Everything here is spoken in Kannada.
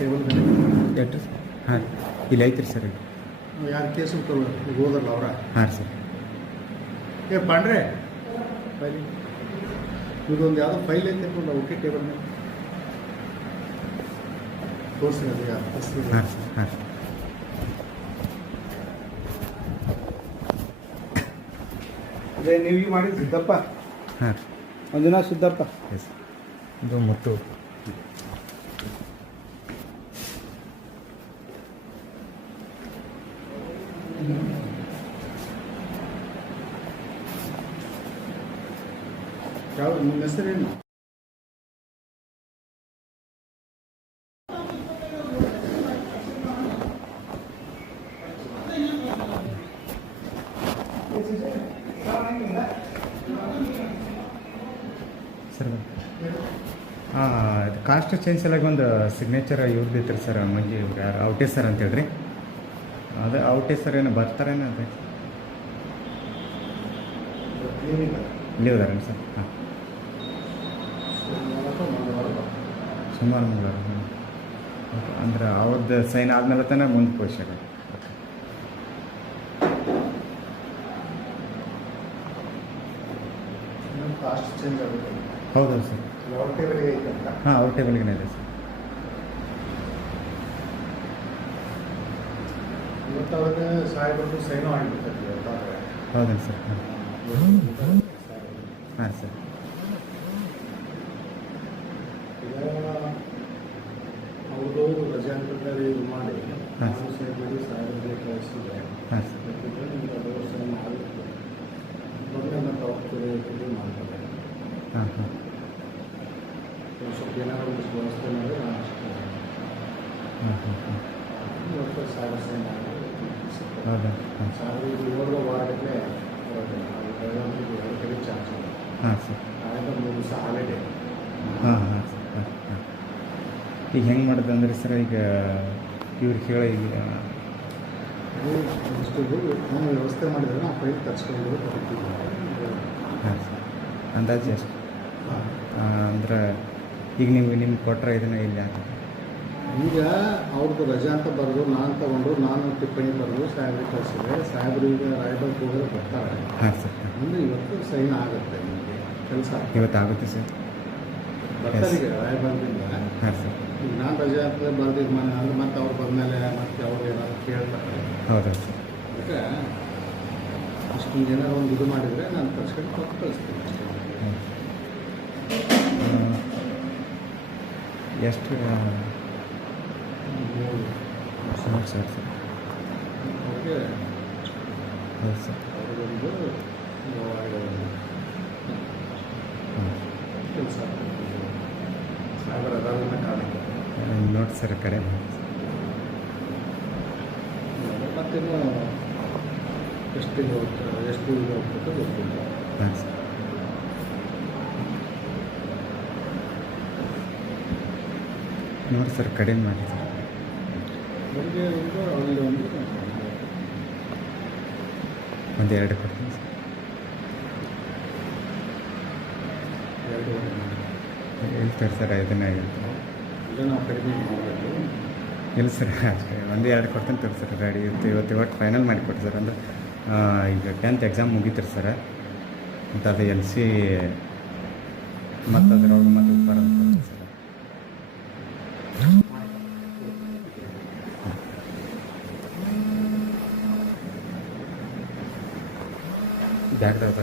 ಟೇಬಲ್ ಅಡ್ರೆಸ್ ಹಾಂ ಇಲ್ಲಿ ಐತ್ರಿ ಸರ್ ಇದು ಯಾರು ಕೇಸು ಈಗ ಹೋದ್ರಲ್ಲ ಅವರ ಹಾಂ ಸರ್ ಏ ಪಾಂಡ್ರೆ ಫೈಲ್ ಇದೊಂದು ಯಾವುದೋ ಫೈಲ್ ಐತೆ ನಾವು ಓಕೆ ಟೇಬಲ್ ಮೇಲೆ ತೋರಿಸಿ ಅದು ಯಾರು ಹಾಂ ಸರ್ ಹಾಂ ಅದೇ ನೀವು ಈಗ ಮಾಡಿದ್ದು ಸಿದ್ದಪ್ಪ ಹಾಂ ಒಂದಿನ ಸಿದ್ದಪ್ಪ ಎಸ್ ಇದು ಮುತ್ತು ಯಾವ ನಿಮ್ಮ ಹೆಸರೇನು ಸರ್ ಹಾಂ ಕಾಸ್ಟ್ ಚೇಂಜ್ ಸಲುವಾಗಿ ಒಂದು ಸಿಗ್ನೇಚರ್ ಇವ್ರದ್ದು ಇತ್ತು ಸರ್ ಮಂಜಿ ಇವ್ರು ಯಾರು ಔಟೇ ಸರ್ ಅಂತ ಹೇಳ್ರಿ ಅದೇ ಔಟೇ ಸರ್ ಏನೋ ಬರ್ತಾರೇನೋ ಅದೇ ಲೀವ್ ಅದಾರೇನು ಸರ್ ಹಾಂ ಸುಮಾರು ಮಂಗಳವಾರ ಓಕೆ ಅಂದ್ರೆ ಅವ್ರದ್ದು ಸೈನ್ ಆದಮೇಲೆ ತಾನೇ ಮುಂದೆ ಪೋಷಕ ಕಾಸ್ಟ್ ಚೇಂಜ್ ಆಗುತ್ತೆ ಹೌದಾ ಸರ್ ಅವ್ರ ಟೇಬಲ್ಗೆ ಐತಂತ ಹಾಂ ಅವ್ರ ಟೇಬಲ್ಗೆ ಇದೆ ಸರ್ ಇವತ್ತು ಅವಾಗ ಸಾಹೇಬರು ಸೈನು ಆಗಿಬಿಡ್ತಾರೆ ಇವತ್ತಾದರೆ ಹೌದಾ ಸರ್ ಹಾಂ ಹಾಂ ಸರ್ ಈಗ ಅವ್ರದ್ದು ರಜೆ ಅಂತಂದ್ರೆ ಇದು ಮಾಡಿ ಹಾಂ ಸೈನ್ ಮಾಡಿ ಸಾಹೇಬರಿಗೆ ಕಳಿಸಿದ್ರೆ ಹಾಂ ಸರ್ ನಿಮ್ಗೆ ಅದು ಸೈನ್ ಆಗುತ್ತೆ ಮೊದಲೇ ಮತ್ತು ಅವ್ರ ಮಾಡ್ತಾರೆ ಹಾಂ ಹಾಂ ಸ್ವಲ್ಪ ಏನಾದ್ರು ಒಂದು ವ್ಯವಸ್ಥೆ ಮಾಡಿದ್ರೆ ನಾನು ಅಷ್ಟೇ ಹಾಂ ಹಾಂ ಹಾಂ ಇವತ್ತು ಸಾವಿರ ಸೈನ್ ಆಗಿ ಹೌದಾ ಹಾಂ ಸಾವಿರ ಇದು ಏಳು ವಾರಗಟ್ಟಲೆ ಬರೋದಿಲ್ಲ ಎರಡು ಕಡೆ ಚಾರ್ಜ್ ಇಲ್ಲ ಹಾಂ ಸರ್ ಆಗ 3 ದಿವಸ ಹಾಲಿಡೇ ಹಾಂ ಹಾಂ ಸರ್ ಹಾಂ ಹಾಂ ಈಗ ಹೆಂಗೆ ಮಾಡೋದು ಅಂದ್ರೆ ಸರ್ ಈಗ ಇವ್ರಿಗೆ ಹೇಳಿ ಈಗ ಇಷ್ಟು ನಾವು ವ್ಯವಸ್ಥೆ ಮಾಡಿದ್ರೆ ನಾವು ಫೈಲ್ ತರಿಸ್ಕೊಂಡು ಬರ್ತೀವಿ ಹಾಂ ಸರ್ ಅಂದಾಜು ಎಷ್ಟು ಅಂದ್ರೆ ಈಗ ನೀವು ನಿಮ್ಗೆ ಕೊಟ್ಟರೆ ಇದನ್ನು ಇಲ್ಲ ಈಗ ಅವ್ರದ್ದು ರಜೆ ಅಂತ ಬರೆದು ನಾನು ತಗೊಂಡು ನಾನು ಟಿಪ್ಪಣಿ ಬರೆದು ಸಾಹೇಬ್ರಿಗೆ ಕಳಿಸಿದ್ರೆ ಸಾಹೇಬ್ರಿಗೆ ರಾಯಬಾಗ್ ಹೋಗೋದು ಬರ್ತಾರೆ ಹಾಂ ಸರ್ ಅಂದರೆ ಇವತ್ತು ಸೈನ್ ಆಗುತ್ತೆ ನಿಮಗೆ ಕೆಲಸ ಇವತ್ತು ಆಗುತ್ತೆ ಸರ್ ಬರ್ತಾರೆ ಈಗ ರಾಯಬಾಗ್ದಿಂದ ಹಾಂ ಸರ್ ಈಗ ನಾನು ರಜೆ ಅಂತ ಬರ್ದಿದ್ದು ಮನೆ ಅಂದ್ರೆ ಮತ್ತೆ ಅವ್ರು ಬಂದಮೇಲೆ ಮತ್ತೆ ಅವ್ರು ಏನಾದ್ರು ಕೇಳ್ತಾರೆ ಹೌದಾ ಸರ್ ಅದಕ್ಕೆ ಅಷ್ಟೊಂದು ಏನಾದ್ರು ಒಂದು ಇದು ಮಾಡಿದರೆ ನಾನು ತರ್ಸ್ಕೊಂಡು ಕೊಟ್ಟು ಕಳಿಸ್ತೀನಿ ಅಷ್ಟೇ ಎಷ್ಟು ಸರ್ ಸರ್ ಸರ್ ಅವ್ರಿಗೆ ಹೌದು ಸರ್ ಅವ್ರಿಗೊಂದು ಹಾಂ ಕೆಲಸ ಸಾಹೇಬರ ಅದನ್ನ ಕಾಣಕ್ಕೆ ನೋಡಿ ಸರ್ ಕಡೆ ಮತ್ತೇನು ಎಷ್ಟು ತಿಂಗಳು ಹೋಗ್ತಾರೆ ಎಷ್ಟು ಇದು ಹೋಗ್ತದೆ ಗೊತ್ತಿಲ್ಲ ಹಾಂ ಸರ್ ನೋಡಿ ಸರ್ ಕಡಿಮೆ ಮಾಡಿ ಸರ್ ಅವ್ರಿಗೆ ಒಂದು ಅಲ್ಲಿ ಒಂದು ಒಂದು 2 ಕೊಡ್ತೀನಿ ಸರ್ 2 ಹೇಳ್ತಾರೆ ಸರ್ ಇದನ್ನ ಹೇಳ್ತಾರೆ ಇಲ್ಲ ನಾವು ಕಡಿಮೆ ಮಾಡಬೇಕು ಇಲ್ಲ ಸರ್ ಅಷ್ಟೇ 1-2 ಕೊಡ್ತೀನಿ ತೋರಿ ಸರ್ ಗಾಡಿ ಇವತ್ತು ಫೈನಲ್ ಮಾಡಿಕೊಡಿ ಸರ್ ಅಂದ್ರೆ ಈಗ 10th ಎಕ್ಸಾಮ್ ಮುಗೀತಿರಿ ಸರ್ ಮತ್ತು ಅದು LC ಮತ್ತು ಅದ್ರೊಳಗೆ ಮತ್ತು ಉಪ್ಪಾರ ಅಂತ ಸರ್ ಬ್ಯಾಗ್ದಾಗ